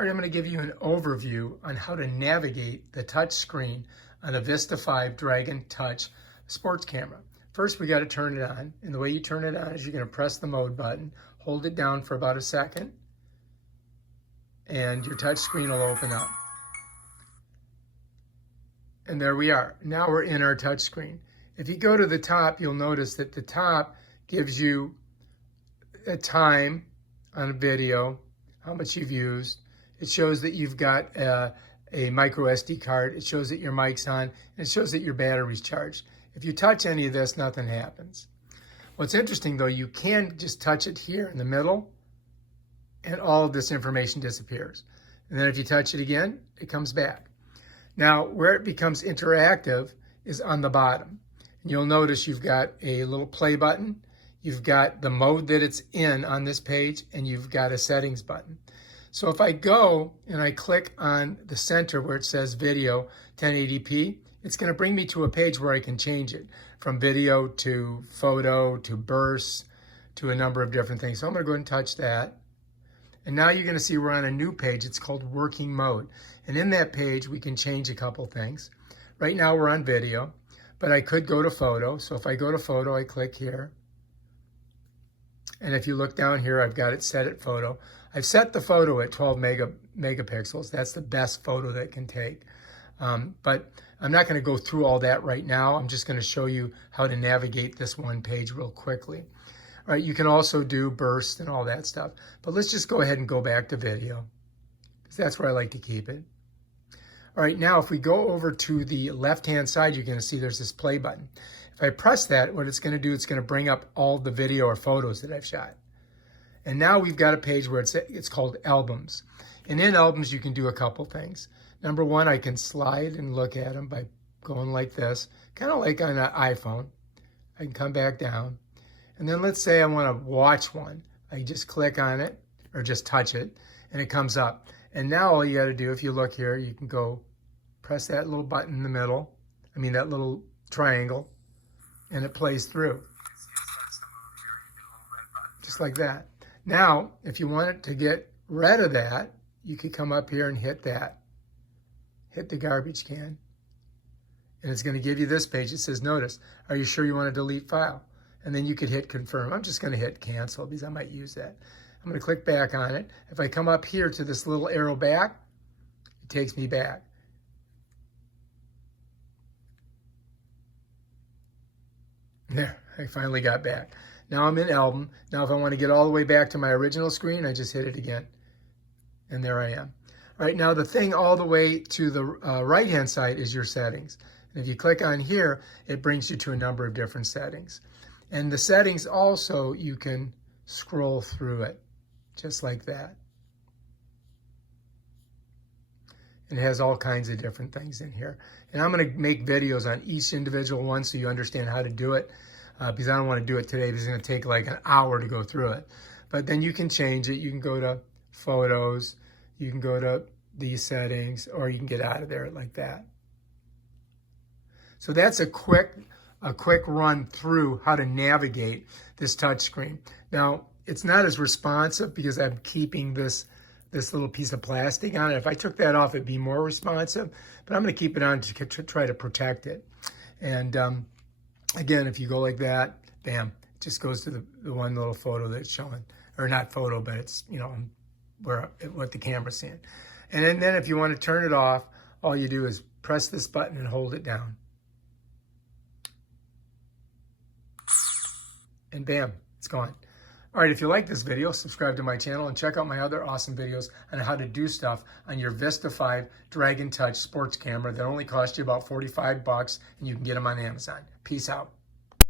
All right, I'm going to give you an overview on how to navigate the touch screen on a Vista 5 Dragontouch sports camera. First, we got to turn it on. And the way you turn it on is you're going to press the mode button, hold it down for about a second, and your touch screen will open up. And there we are. Now we're in our touch screen. If you go to the top, you'll notice that the top gives you a time on a video, how much you've used. It shows that you've got a micro SD card. It shows that your mic's on, and it shows that your battery's charged. If you touch any of this, nothing happens. What's interesting though, you can just touch it here in the middle, and all of this information disappears. And then if you touch it again, it comes back. Now, where it becomes interactive is on the bottom. And you'll notice you've got a little play button, you've got the mode that it's in on this page, and you've got a settings button. So if I go and I click on the center where it says video 1080p, it's going to bring me to a page where I can change it from video to photo to bursts to a number of different things. So I'm going to go ahead and touch that. And now you're going to see we're on a new page. It's called working mode. And in that page, we can change a couple things. Right now we're on video, but I could go to photo. So if I go to photo, I click here. And if you look down here, I've got it set at photo. I've set the photo at 12 megapixels. That's the best photo that it can take. But I'm not going to go through all that right now. I'm just going to show you how to navigate this one page real quickly. All right, you can also do bursts and all that stuff. But let's just go ahead and go back to video, because that's where I like to keep it. All right, now if we go over to the left-hand side, you're going to see there's this play button. If I press that, what it's going to do, it's going to bring up all the video or photos that I've shot. And now we've got a page where it's called albums. And in albums, you can do a couple things. Number one, I can slide and look at them by going like this, kind of like on an iPhone. I can come back down. And then let's say I want to watch one. I just click on it or just touch it and it comes up. And now all you got to do, if you look here, you can go press that little button in the middle. That little triangle, and it plays through. Just like that. Now, if you want it to get rid of that, you could come up here and hit that. Hit the garbage can. And it's going to give you this page. It says, notice, are you sure you want to delete file? And then you could hit confirm. I'm just going to hit cancel because I might use that. I'm going to click back on it. If I come up here to this little arrow back, it takes me back. There, I finally got back. Now I'm in album. Now if I want to get all the way back to my original screen, I just hit it again. And there I am. All right, now the thing all the way to the right-hand side is your settings. And if you click on here, it brings you to a number of different settings. And the settings also, you can scroll through it, just like that. And it has all kinds of different things in here. And I'm going to make videos on each individual one so you understand how to do it, because I don't want to do it today because it's going to take like an hour to go through it. But then you can change it. You can go to photos, you can go to these settings, or you can get out of there like that. So that's a quick run through how to navigate this touch screen. Now, it's not as responsive because I'm keeping this little piece of plastic on it. If I took that off, it'd be more responsive, but I'm going to keep it on to try to protect it. And again, if you go like that, bam, it just goes to the one little photo that's showing, or not photo, but it's, what the camera's seeing. And then if you want to turn it off, all you do is press this button and hold it down. And bam, it's gone. All right, if you like this video, subscribe to my channel and check out my other awesome videos on how to do stuff on your Vista 5 Dragontouch sports camera that only cost you about $45, and you can get them on Amazon. Peace out.